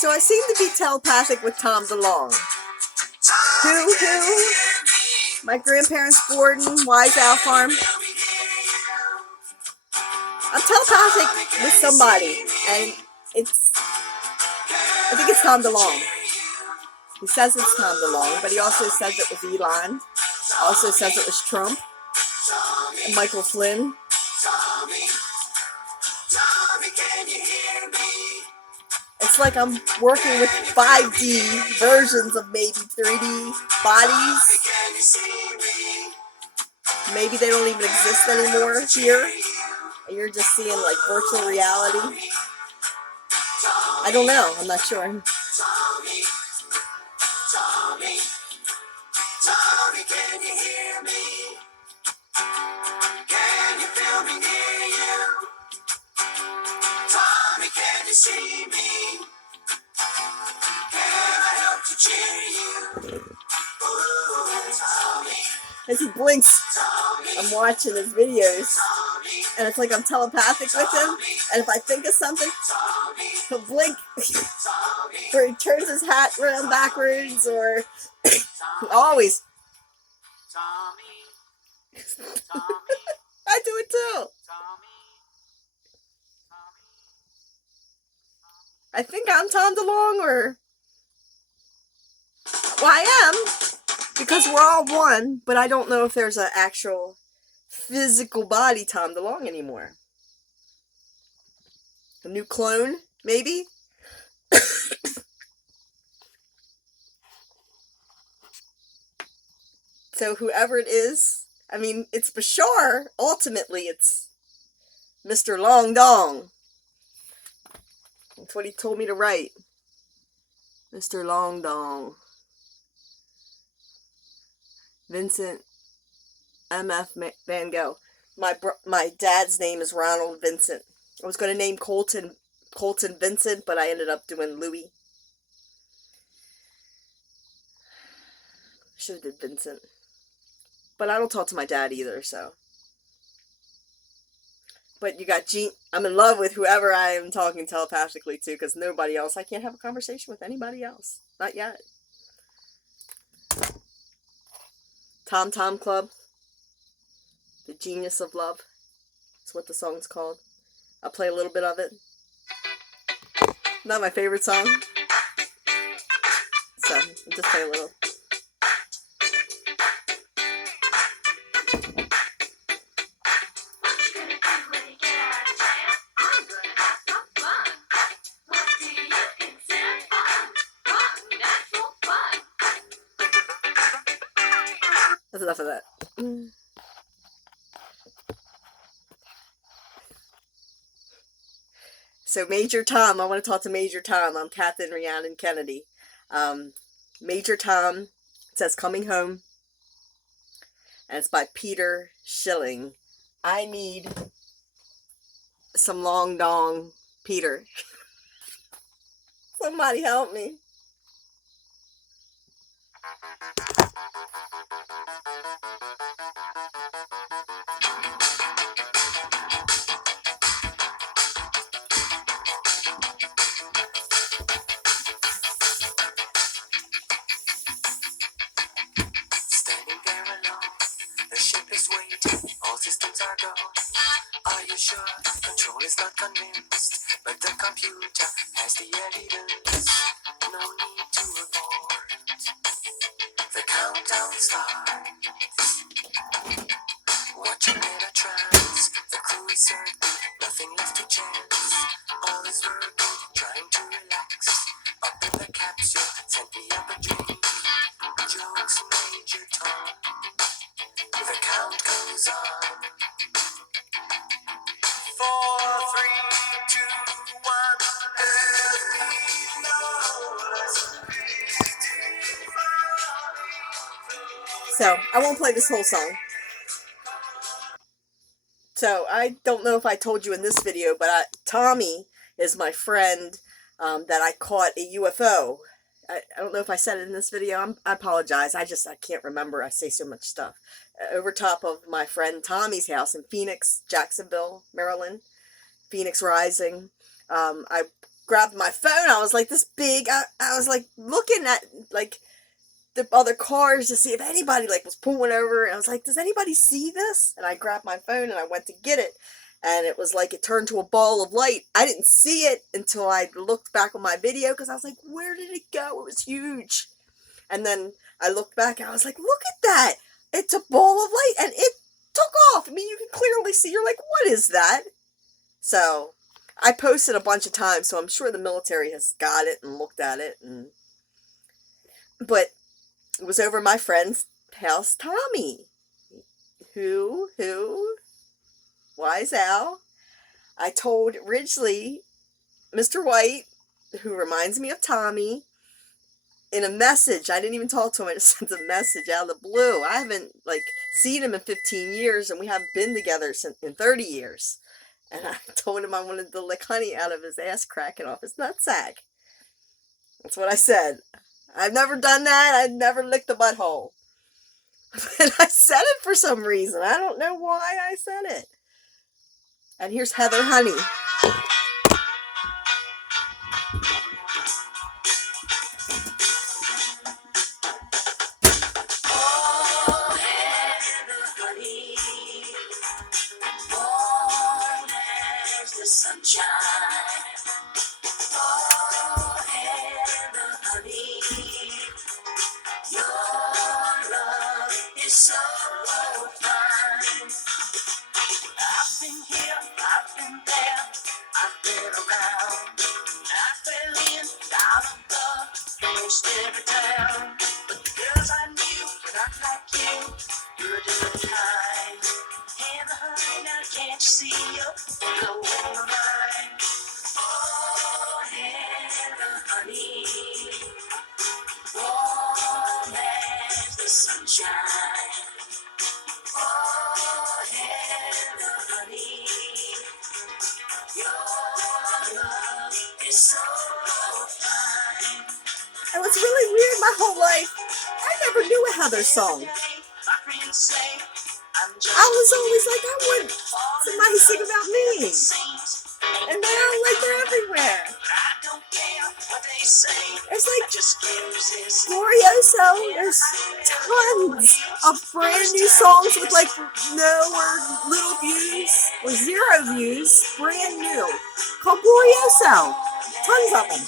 So I seem to be telepathic with Tom DeLonge. Who? My grandparents' Borden, Wise Owl Farm. I'm telepathic with somebody, and I think it's Tom DeLonge. He says it's Tom DeLonge, but he also says it was Elon. Also says it was Trump and Michael Flynn. It's like I'm working with 5D versions of maybe 3D bodies. Maybe they don't even exist anymore here. And you're just seeing like virtual reality. I don't know. I'm not sure. Tommy, can you hear me? Can you feel me near you? Tommy, can you see me? Can I help to cheer you? Ooh, Tommy. As he blinks, I'm watching his videos, and it's like I'm telepathic with him, and if I think of something, he'll blink, or he turns his hat around backwards, or always. I do it too. I think I'm Tom DeLonge, or well, I am, because we're all one, but I don't know if there's an actual physical body Tom DeLonge anymore. A new clone, maybe? So whoever it is, I mean, it's Bashar. Ultimately, it's Mr. Long Dong. That's what he told me to write. Mr. Long Dong. Vincent M.F. Van Gogh. My dad's name is Ronald Vincent. I was going to name Colton Vincent, but I ended up doing Louis. Should have did Vincent. But I don't talk to my dad either, so. But you got Gene. I'm in love with whoever I am talking telepathically to, because nobody else. I can't have a conversation with anybody else. Not yet. Tom Tom Club. The Genius of Love. That's what the song's called. I'll play a little bit of it. Not my favorite song. So, I'll just play a little. That's enough of that. So Major Tom, I want to talk to Major Tom. I'm Catherine Rhiannon Kennedy. Major Tom, it says Coming Home. And it's by Peter Schilling. I need some long dong, Peter. Somebody help me. All systems are go. Are you sure? Control is not convinced, but the computer has the evidence. No need to abort. The countdown starts. Watching in a trance. The crew is certain, nothing left to chance. All is working, trying to relax. Up in the capsule, sent me up a dream. Jokes, Major Tom. The count goes on. 4, 3, 2, 1. So, I won't play this whole song. So, I don't know if I told you in this video, but Tommy is my friend that I caught a UFO. I don't know if I said it in this video. I apologize. I can't remember. I say so much stuff. Over top of my friend Tommy's house in Phoenix, Jacksonville, Maryland. Phoenix Rising. I grabbed my phone. I was like this big. I was like looking at like the other cars to see if anybody like was pulling over, and I was like, does anybody see this? And I grabbed my phone and I went to get it, and it was like it turned to a ball of light. I didn't see it until I looked back on my video because I was like, where did it go? It was huge. And then I looked back and I was like, look at that. It's a ball of light and it took off. I mean, you can clearly see. You're like, what is that? So I posted a bunch of times, so I'm sure the military has got it and looked at it. But it was over my friend's house, Tommy. Who? Wise Al. I told Ridgely, Mr. White, who reminds me of Tommy, in a message. I didn't even talk to him. I just sent a message out of the blue. I haven't seen him in 15 years, and we haven't been together in 30 years. And I told him I wanted to lick honey out of his ass cracking off his nutsack. That's what I said. I've never done that. I've never licked a butthole. And I said it for some reason. I don't know why I said it. And here's Heather Honey. Oh, Heather Honey, warm as the sunshine. Oh, Heather Honey, your love is so fine. I've been here, I've been there, I've been around. I fell in, out of love, most every town. But the girls I knew were not like you, you're a different kind. Heather Honey, now can't you see you're blowing my mind? Oh, Heather Honey, warm as the sunshine. Oh, Heather Honey, your love is so fine. And what's really weird, my whole life, I never knew a Heather song. I was always like, I want somebody to sing about me. And now, they're everywhere. There's Glorioso. There's tons of brand new songs with no or little views or 0 views, brand new, called Glorioso. Tons of them.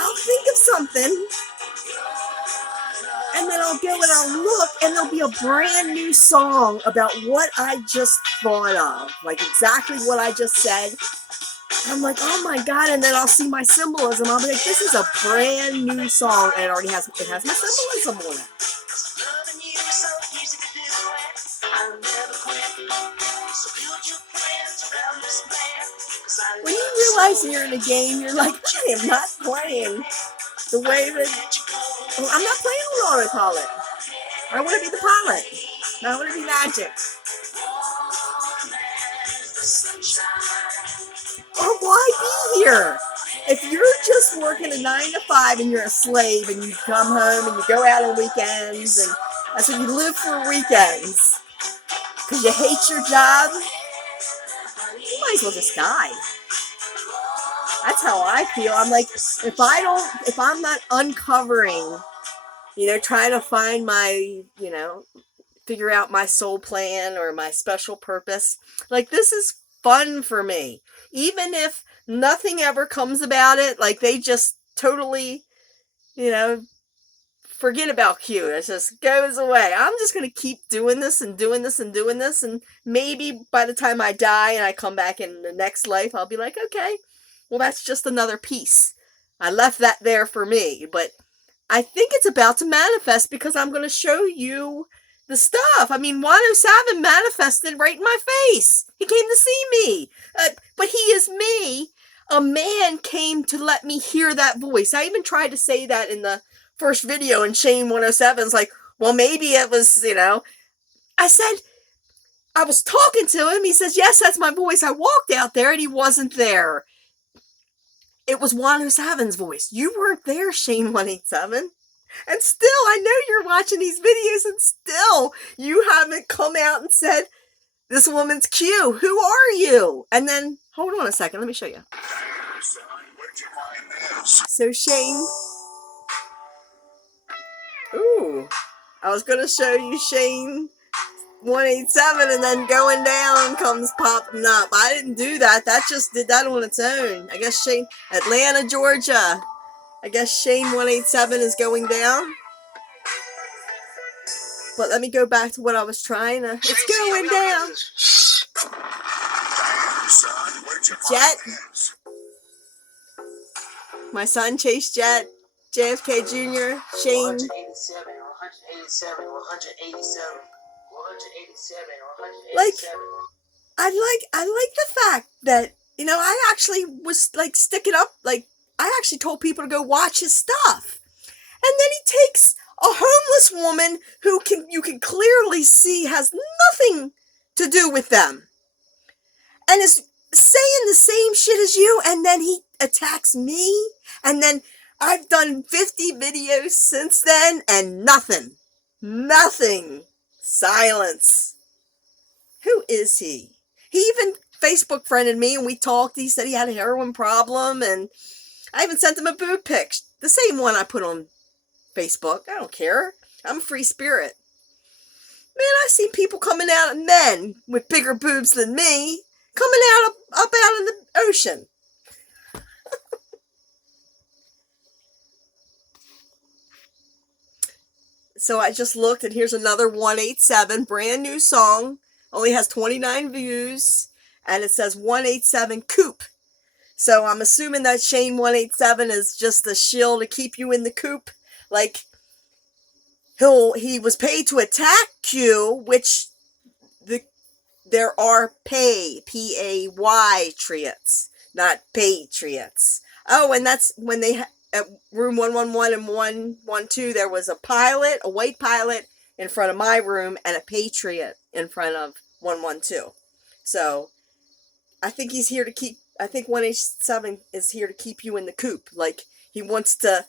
I'll think of something, and then I'll go and I'll look, and there'll be a brand new song about what I just thought of, exactly what I just said. I'm like, oh my God, and then I'll see my symbolism. I'll be like, this is a brand new song, and it already has my symbolism on it. When you realize you're in a game, you're like, I am not playing the way that... I'm not playing on autopilot. I want to be the pilot. I want to be magic. Or why be here? If you're just working a 9 to 5 and you're a slave and you come home and you go out on weekends and that's what you live for, weekends, because you hate your job, you might as well just die. That's how I feel. I'm like, if I'm not uncovering, trying to find my, figure out my soul plan or my special purpose, this is fun for me. Even if nothing ever comes about it, they just totally, forget about Q. It just goes away. I'm just going to keep doing this and doing this and doing this. And maybe by the time I die and I come back in the next life, I'll be like, okay, well, that's just another piece. I left that there for me. But I think it's about to manifest because I'm going to show you the stuff. I mean, Juan O Savin manifested right in my face. He came to see me. But he is me. A man came to let me hear that voice. I even tried to say that in the first video, and Shane 107's like, well, maybe it was, I said, I was talking to him. He says, yes, that's my voice. I walked out there and he wasn't there. It was Juan O Savin's voice. You weren't there, Shane 187. And still, I know you're watching these videos and still you haven't come out and said, This woman's Q. Who are you? And then, hold on a second. Let me show you. So Shane. Ooh. I was going to show you Shane 187 and then going down comes popping up. I didn't do that. That just did that on its own. I guess Shane, Atlanta, Georgia. I guess Shane 187 is going down. But let me go back to what I was trying to. It's going down. Jet. My son Chase Jet. JFK Jr. Shane. 187, 187, 187, 187, Like, I like the fact that, you know, I actually was like sticking up, like I actually told people to go watch his stuff. And then he takes a homeless woman who you can clearly see has nothing to do with them and is saying the same shit as you, and then he attacks me, and then I've done 50 videos since then and nothing. Silence. Who is he? He even Facebook friended me and we talked. He said he had a heroin problem, and I even sent him a boob pic. The same one I put on Facebook. I don't care. I'm a free spirit. Man, I've seen people coming out, men with bigger boobs than me, coming out up out in the ocean. So I just looked, and here's another 187, brand new song. Only has 29 views, and it says 187 Coop. So I'm assuming that Shane 187 is just a shill to keep you in the coop. Like, he was paid to attack Q, which there are P-A-Y-triots, not patriots. Oh, and that's when they at room 111 and 112, there was a white pilot in front of my room, and a patriot in front of 112. So I think he's here to keep. I think 187 is here to keep you in the coop. Like, he wants to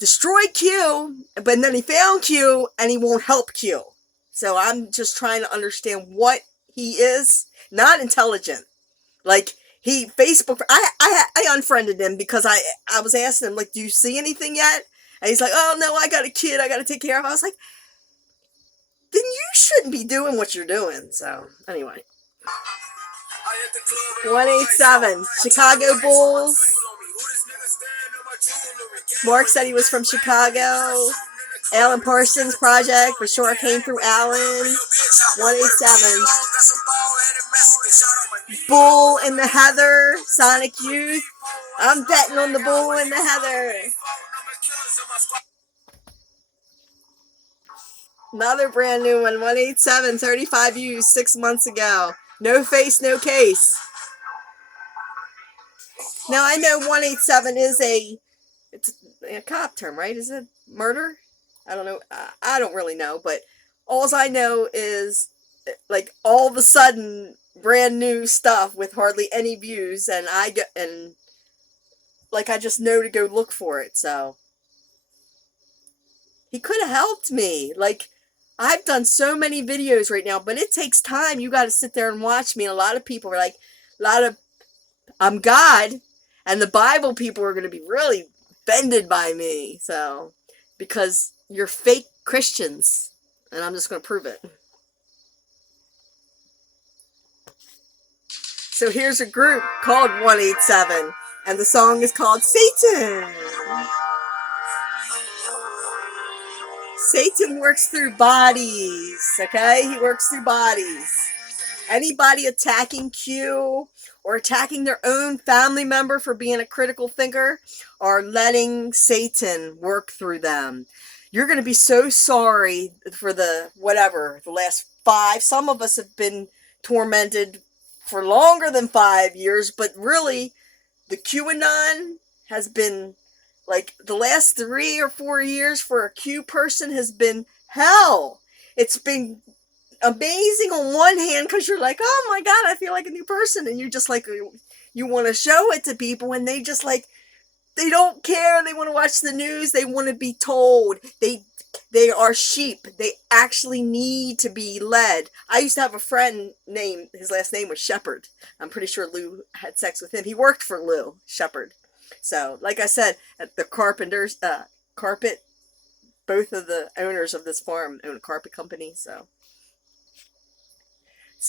destroy Q, but then he found Q, and he won't help Q. So I'm just trying to understand what he is. Not intelligent. Like, Facebook, I unfriended him because I was asking him, like, do you see anything yet? And he's like, oh, no, I got a kid I got to take care of. I was like, then you shouldn't be doing what you're doing. So, anyway. 187, Chicago Bulls. Mark said he was from Chicago. Alan Parsons Project, for sure came through Alan. 187. Bull in the Heather, Sonic Youth. I'm betting on the Bull in the Heather. Another brand new one, 187, 35 views 6 months ago. No face, no case. Now I know 187 is it's a cop term, right? Is it murder? I don't know. I don't really know, but all I know is, like, all of a sudden, brand new stuff with hardly any views, and I just know to go look for it. So he could have helped me. Like, I've done so many videos right now, but it takes time. You got to sit there and watch me. And a lot of people are like, I'm God, and the Bible people are going to be really offended by me. So, because you're fake Christians, and I'm just going to prove it. So here's a group called 187, and the song is called Satan. Satan works through bodies, okay? He works through bodies. Anybody attacking Q or attacking their own family member for being a critical thinker are letting Satan work through them. You're going to be so sorry for the last 5. Some of us have been tormented for longer than 5 years, but really, the QAnon has been, like, the last 3 or 4 years for a Q person has been hell. It's been amazing on one hand because you're like, oh my God, I feel like a new person, and you're just like, you want to show it to people, and they just, like, they don't care. They want to watch the news. They want to be told. They are sheep. They actually need to be led. I used to have a friend named, his last name was Shepherd. I'm pretty sure Lou had sex with him. He worked for Lou Shepherd. So, like I said, at the carpenters, carpet, both of the owners of this farm own a carpet company. So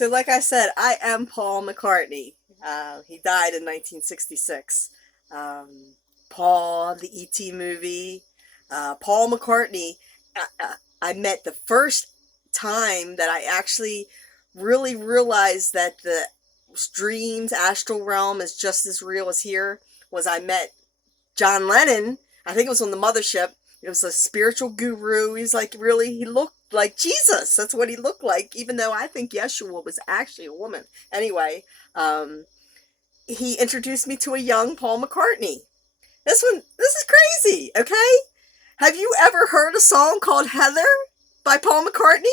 like I said, I am Paul McCartney. He died in 1966. Paul, the E.T. movie. Paul McCartney, I met the first time that I actually really realized that the dreams, astral realm is just as real as here, was I met John Lennon. I think it was on the mothership. It was a spiritual guru. He's like, really, he looked like Jesus. That's what he looked like, even though I think Yeshua was actually a woman. Anyway, he introduced me to a young Paul McCartney. This is crazy, okay? Have you ever heard a song called Heather by Paul McCartney?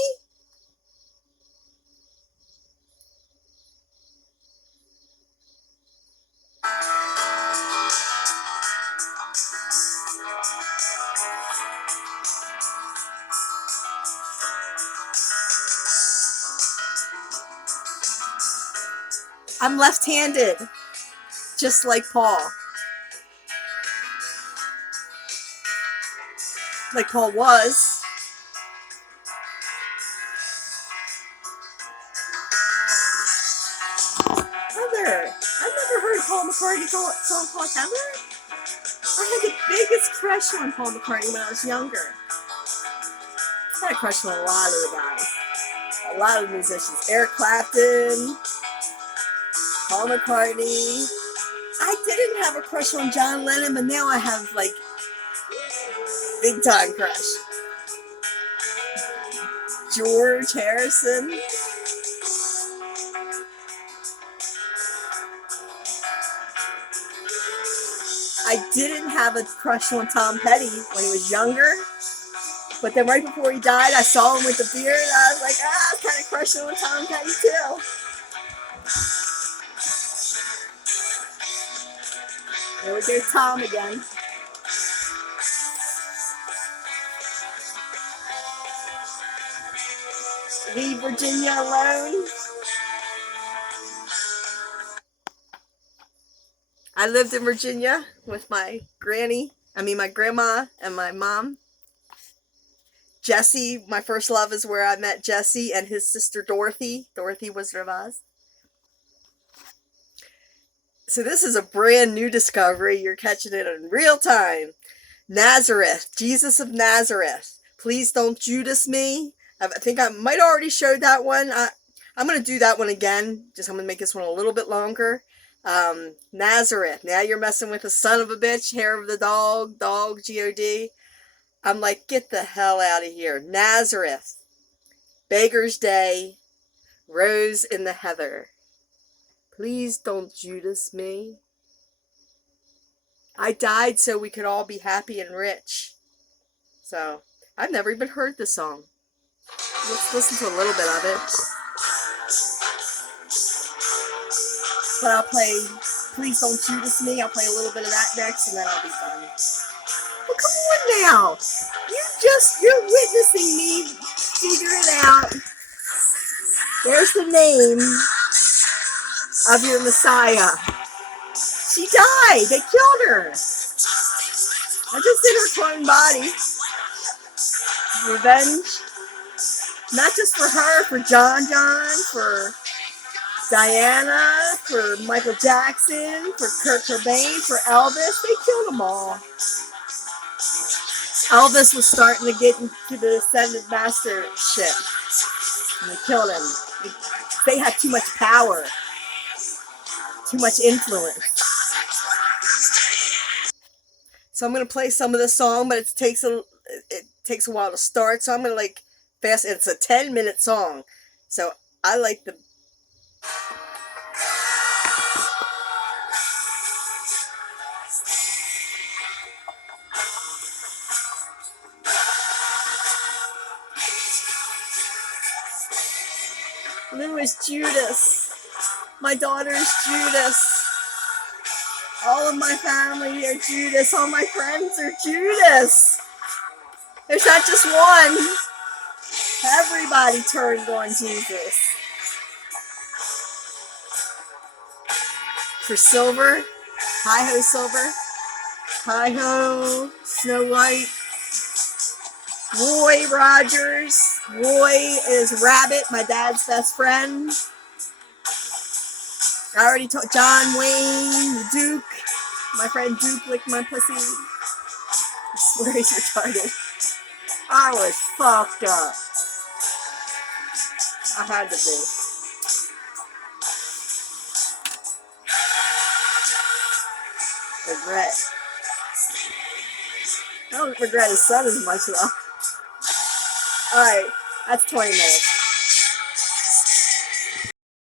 I'm left-handed, just like Paul. Like Paul was. Heather. I've never heard Paul McCartney song called Heather. I had the biggest crush on Paul McCartney when I was younger. I had a crush on a lot of the guys. A lot of the musicians. Eric Clapton, Paul McCartney. I didn't have a crush on John Lennon, but now I have, like, big time crush. George Harrison. I didn't have a crush on Tom Petty when he was younger, but then right before he died, I saw him with the beard, and I was like, I'm kind of crushing on Tom Petty too. There we go, Tom again. Leave Virginia alone. I lived in Virginia with my my grandma and my mom. Jesse, my first love, is where I met Jesse and his sister Dorothy. Dorothy was Ravaz. So this is a brand new discovery. You're catching it in real time. Nazareth, Jesus of Nazareth. Please don't Judas me. I think I might have already showed that one. I'm going to do that one again. I'm going to make this one a little bit longer. Nazareth. Now you're messing with a son of a bitch. Hair of the dog. Dog, G-O-D. I'm like, get the hell out of here. Nazareth. Beggar's Day. Rose in the Heather. Please don't Judas me. I died so we could all be happy and rich. So, I've never even heard this song. Let's listen to a little bit of it. But I'll play Please Don't Judas Me. I'll play a little bit of that next, and then I'll be done. Well, come on now. You're witnessing me figure it out. There's the name of your Messiah. She died. They killed her. I just did her clone body. Revenge. Not just for her, for John, for Diana, for Michael Jackson, for Kurt Cobain, for Elvis. They killed them all. Elvis was starting to get into the Ascended Master shit. And they killed him. They had too much power. Too much influence. So I'm going to play some of the song, but it takes a while to start. So I'm going to fast. It's a 10-minute song. So I like the... Lou is Judas. My daughter's Judas. All of my family are Judas. All my friends are Judas. There's not just one. Everybody turned on Jesus. For Silver, hi-ho Silver, hi-ho Snow White, Roy Rogers. Roy is Rabbit, my dad's best friend. I already told John Wayne, Duke. My friend Duke licked my pussy. I swear he's retarded. I was fucked up. I had to be. Regret. I don't regret his son as much though. Alright, that's 20 minutes.